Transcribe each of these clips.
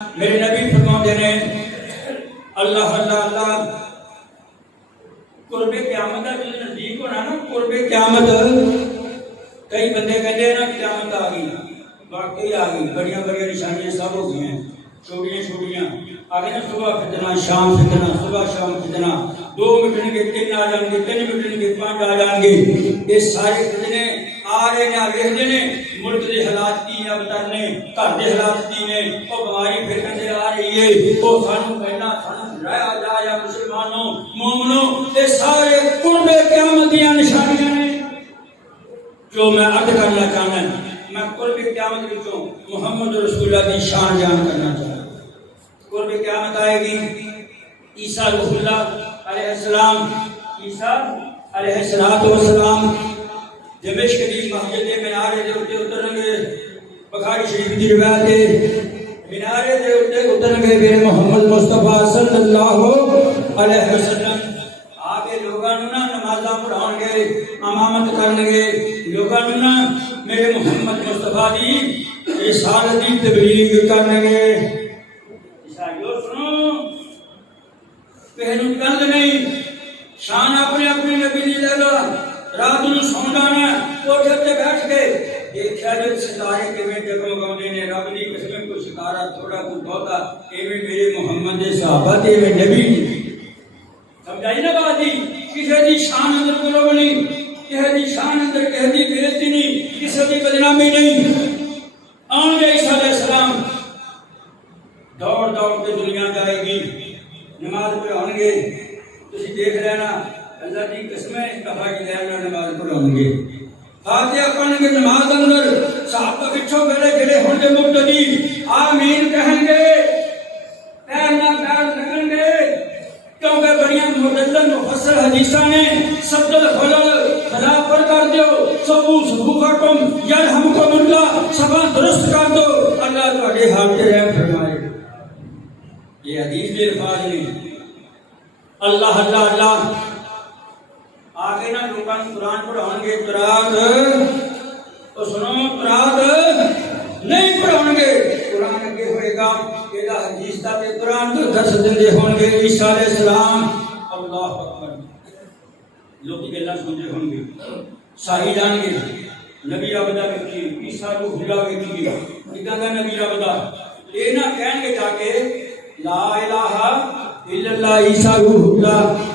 میرے نبی فرماتے ہیں اللہ اللہ اللہ قرب قیامت کا جو نزدیک ہونا نا قرب قیامت کئی بندے کہتے ہیں نا قیامت آ گئی واقعی آ گئی بڑیاں بڑیاں نشانیاں سب ہو گئی ہیں چھوٹیاں چھوٹیاں آگے نا صبح فتنہ شام فتنہ صبح شام فتنہ 2 مٹن کے 3 آ جان گے 3 مٹن کے 5 آ جان گے یہ سارے فتنے آ رہے ہیں ویکھدے نے ملک کے حالات کی اب ترنے گھر کے حالات کی نے وہ بیماری پھر سے آ رہی ہے وہ سانو کہنا سانو ڈرایا جایا مسلمانوں مومنوں یہ سارے قرب قیامت کی نشانیاں ہیں جو میں عرض کرنا چاہنا میں قرب قیامت وچوں محمد رسول اللہ کی شان بیان کرنا چاہتا ہوں قرب قیامت آئے گی عیسیٰ روح اللہ علیہ السلام عیسیٰ علیہ السلام دمشق کی مسجد مینارے دے اوتے اترن گے بخاری شریف کی روایت ہے مینارے دے اوتے اترن گے میرے محمد مصطفیٰ صلی اللہ علیہ وسلم آگے لوگاں نوں نمازاں پڑھاون گے امامت کرن گے لوگاں نوں میرے محمد مصطفیٰ دی رسالت دی تبلیغ کرن گے عیسائیو سنو پہلو گل نہیں شان اپنے اپنے نبی دی لے لو رات نوں سوندا نہ کوٹھے تے بیٹھ کے دیکھیا جو ستارے کیویں جگمگاوندے نے رب دی قسم کوئی ستارہ تھوڑا کوئی بہتا ایویں میرے محمد دے صحابہ تے ایویں نبی سمجھائی نا بات دی کسے دی شان اندر کوئی نہیں کسے دی شان اندر کسے دی بےزتی نہیں کسے دی بدنامی نہیں آن گے عیسیٰ علیہ السلام دوڑ دوڑ کے دنیا جائے گی نماز پڑھاؤں گے تسی دیکھ لینا اللہ کی قسمیں کہا کہ لے نماز پڑھاؤں گے فاتحہ پڑھیں گے نماز اندر صحابہ پچھوں بیڑے جڑے ہوں گے مقتدی آمین کہیں گے پیر نہ پیر لگن گے کیونکہ بڑیاں مدلل مفسر حدیثاں نے سبد الخلل خدا پر کر دیو سبو صفوفکم یرحمکم اللہ سبا درست کر دو اللہ تہاڈے حال تے رحم فرمائے یہ حدیث کے الفاظ نہیں اللہ اللہ اللہ آگے نا لوگاں قرآن پڑھاؤں گے قرآن تو سنو قرآن نہیں پڑھاؤں گے قرآن اگے ہوئے گا یہ حدیث دا تے قرآن تو درس دے ہون گے عیسیٰ علیہ السلام اللہ اکبر لوگ گلاں سنتے ہون گے صحیح جان گے نبی عبدہ ویکھی عیسیٰ روح اللہ ویکھی کداں دا نبی عبدہ اے نہ کہن گے جا کے لا الہ الا اللہ عیسیٰ روح اللہ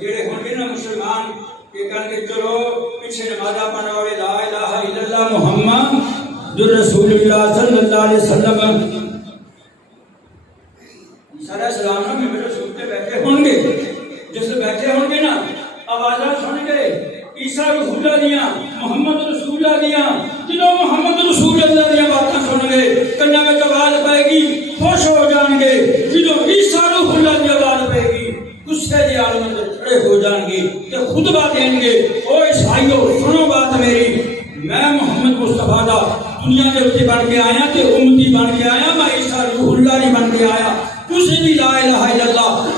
جڑے ہوں گے نا مسلمان کہ کہن گے چلو پیچھے نمازاں پڑھاوے لا الہ الا اللہ محمد رسول اللہ صلی اللہ علیہ وسلم عیسیٰ علیہ السلام نے میرے سنتے بیٹھے ہوں گے جس بیٹھے ہوں گے نا آوازاں سن گے عیسیٰ روح اللہ دیاں محمد رسول اللہ دیاں جنہوں محمد رسول اللہ دیاں باتاں سن گے کنا میں آواز پائے گی خوش ہو جان گے جنہوں عیسیٰ روح اللہ دی آواز پائے گی غصے دی عالم اندر کھڑے ہو جان گے تے خطبہ دیں گے او عیسائیو سنو بات میری میں محمد مصطفیٰ دا دنیا کے اوتے بن کے آیا تے امتی بن کے آیا میں عیسیٰ روح اللہ نہیں بن کے آیا تسی بھی لا الہ الا اللہ